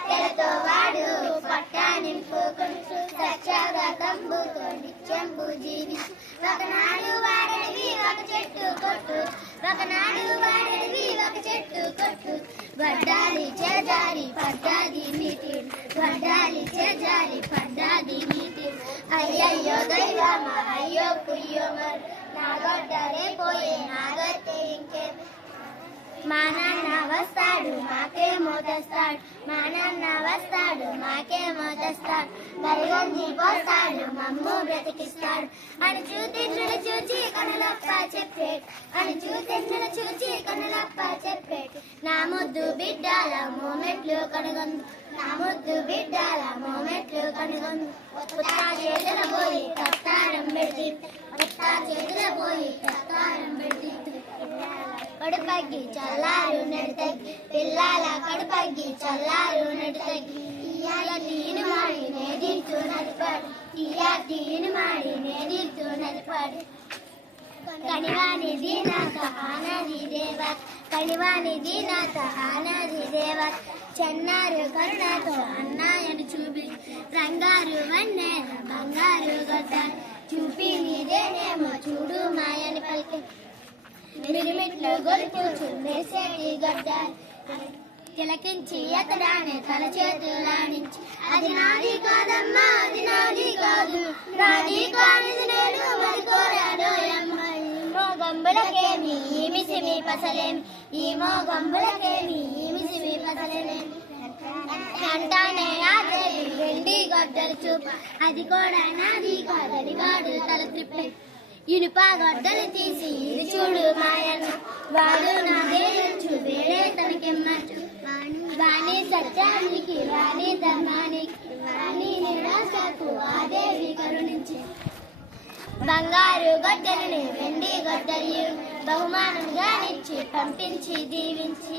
కట్టెలతో వాడు పట్టా నింపుకుంటూ సత్యాగా తంబుతో జీవిస్తూ ఒకనాడు వాడవి ఒక చెట్టు కొట్టు ఒకనాడు వాడవి ఒక చెట్టు కొట్టు. వడ్డాలి చేజారి పడ్డాది మీటి వడ్డాలి చేజారి పడ్డాది మీటి అయ్యయ్యో దైవమ అయ్యో కుయ్యో మరి. నాగొడ్డలే పోయే నాగొట్టే ఇంకే. మా నాన్న వస్తాడు మాకేమో తెస్తాడు మా నాన్న వస్తాడు మాకేమో తెస్తాడు గరిగంజి పోస్తాడు మమ్ము బ్రతికిస్తాడు. అని చూతిండ్రులు చూచి కనులప్ప చెప్పేడు. అని చూతిండ్రులు చూచి కనులప్ప చెప్పేడు. నా ముద్దు బిడ్డాల మోమెట్లు కనుగొందు. నా ముద్దు బిడ్డాల మోమెట్లు కనుగొందు. చేతుల పోయి తత్తారం. కడుపగ్గి చల్లారు నడితగ్గి. పిల్లల కడుపగ్గి చల్లారు నడితగ్గి. ఇయ్యాల తీను మాడి నేదిర్తూ నడిపాడు. ఇయ్యా తీను మాడి నేదిర్తూ నడిపాడు. కనివాని దీనాథ ఆనది దేవ. కనివాని దీనాథ ఆనది దేవ. చెన్నారు కరుణతో అన్నాయని చూపి. రంగారు వన్నే బంగారు గడ్డ. చూపి నీదేనేమో చూడు మాయని పలికి. మిరిమిట్లు గొలుపు చుమ్మేసేటి గడ్డ తిలకించి ఎత్తడానే తల చేతులాడించి అది నాది కాదమ్మా అది నాది కాదు. నాది కానిది నేను మరి కోరాడోయమ్మ ఈమో గంబులకేమి ఈ మిసిమి పసలేమి. ఏమో గంబులకేమి ఏమి సిమి పసలేమి. అంటానే ఆ వెండి గొడ్డలు చూప. అది కూడా నాది కాదు అది వాడు తల త్రిప్పే. ఇనుప గొడ్డలు తీసి ఇది వాడు నాదే వాడు వేరే తనకెమ్మచ్చు వాణి సత్యానికి వాణి ధర్మానికి వాణి నిరాశకు ఆ దేవి కరుణించి. బంగారు గొడ్డలిని వెండి గొడ్డలి బహుమానంగా ఇచ్చి పంపించి దీవించి.